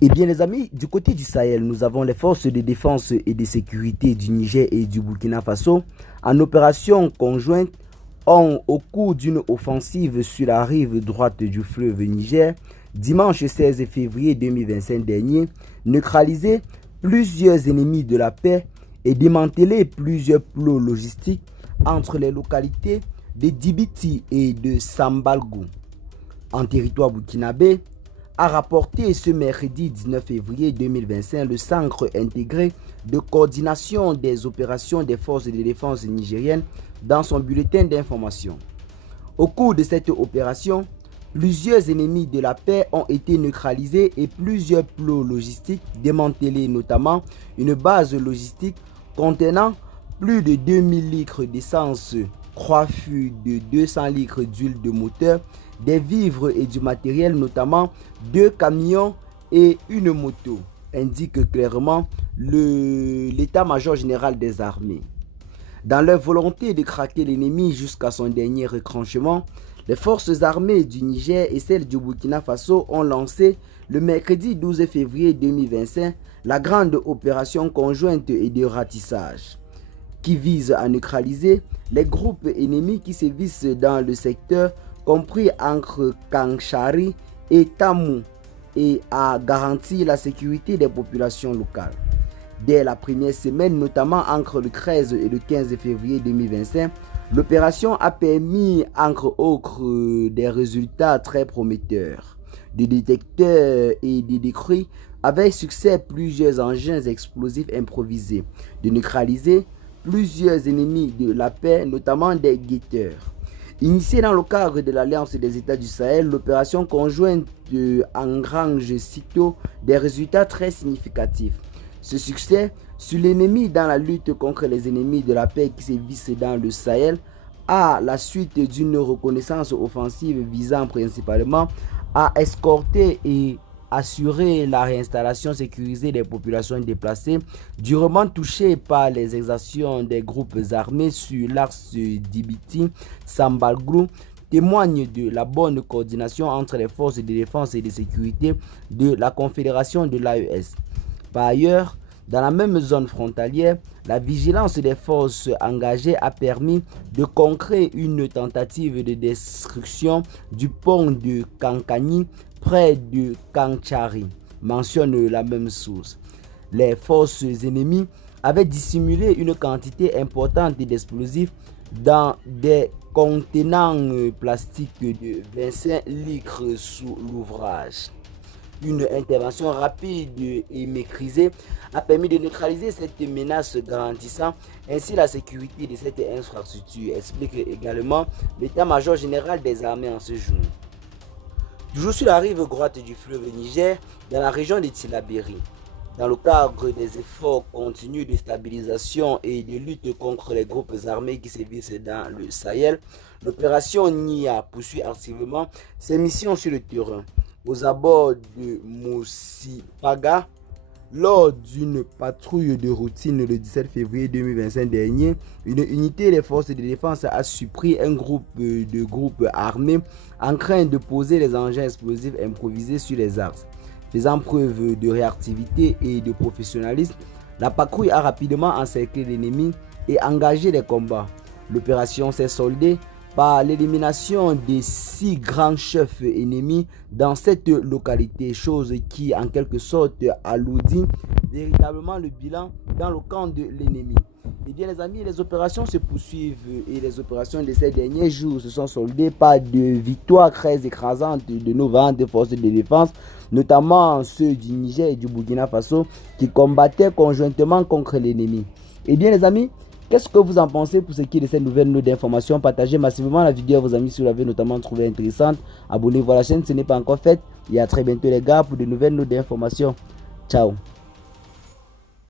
Eh bien les amis, du côté du Sahel, nous avons les forces de défense et de sécurité du Niger et du Burkina Faso en opération conjointe ont, au cours d'une offensive sur la rive droite du fleuve Niger, dimanche 16 février 2025 dernier, neutralisé plusieurs ennemis de la paix et démantelé plusieurs plots logistiques entre les localités de Dibiti et de Sambalgou, en territoire burkinabé, a rapporté ce mercredi 19 février 2025 le Centre intégré de coordination des opérations des forces de défense nigériennes dans son bulletin d'information. Au cours de cette opération, plusieurs ennemis de la paix ont été neutralisés et plusieurs plots logistiques démantelés, notamment une base logistique contenant plus de 2000 litres d'essence croix-fût, de 200 litres d'huile de moteur, des vivres et du matériel, notamment 2 camions et une moto, indique clairement l'état-major général des armées. Dans leur volonté de craquer l'ennemi jusqu'à son dernier retranchement, les forces armées du Niger et celles du Burkina Faso ont lancé le mercredi 12 février 2025 la grande opération conjointe de ratissage, qui vise à neutraliser les groupes ennemis qui sévissent dans le secteur compris entre Kanchari et Tamou, et à garantir la sécurité des populations locales. Dès la première semaine, notamment entre le 13 et le 15 février 2025, l'opération a permis, entre autres, des résultats très prometteurs. Des détecteurs et des détruits avec succès plusieurs engins explosifs improvisés, de neutraliser plusieurs ennemis de la paix, notamment des guetteurs. Initiée dans le cadre de l'Alliance des États du Sahel, l'opération conjointe engrange sitôt des résultats très significatifs. Ce succès sur l'ennemi dans la lutte contre les ennemis de la paix qui sévissent dans le Sahel, à la suite d'une reconnaissance offensive visant principalement à escorter et assurer la réinstallation sécurisée des populations déplacées durement touchées par les exactions des groupes armés sur l'axe Dibiti-Sambalgou, témoigne de la bonne coordination entre les forces de défense et de sécurité de la Confédération de l'AES. Par ailleurs, dans la même zone frontalière, la vigilance des forces engagées a permis de concréer une tentative de destruction du pont de Kankani près de Kanchari, mentionne la même source. Les forces ennemies avaient dissimulé une quantité importante d'explosifs dans des contenants plastiques de 25 litres sous l'ouvrage. Une intervention rapide et maîtrisée a permis de neutraliser cette menace, garantissant ainsi la sécurité de cette infrastructure, explique également l'état-major général des armées en ce jour. Toujours sur la rive droite du fleuve Niger, dans la région de Tillabéri, dans le cadre des efforts continus de stabilisation et de lutte contre les groupes armés qui sévissent dans le Sahel, l'opération NIA poursuit activement ses missions sur le terrain. Aux abords de Moussipaga, lors d'une patrouille de routine le 17 février 2025 dernier, une unité des forces de défense a surpris un groupe armés en train de poser les engins explosifs improvisés sur les axes. Faisant preuve de réactivité et de professionnalisme, la patrouille a rapidement encerclé l'ennemi et engagé les combats. L'opération s'est soldée par l'élimination des 6 grands chefs ennemis dans cette localité, chose qui en quelque sorte alourdit véritablement le bilan dans le camp de l'ennemi. Et bien les amis, les opérations se poursuivent et les opérations de ces derniers jours se sont soldées par de victoires très écrasantes de nos vaillantes forces de défense, notamment ceux du Niger et du Burkina Faso qui combattaient conjointement contre l'ennemi. Et bien les amis, qu'est-ce que vous en pensez pour ce qui est de cette nouvelle note d'information? Partagez massivement la vidéo à vos amis si vous l'avez notamment trouvée intéressante. Abonnez-vous à la chaîne si ce n'est pas encore fait. Et à très bientôt les gars pour de nouvelles notes d'information. Ciao.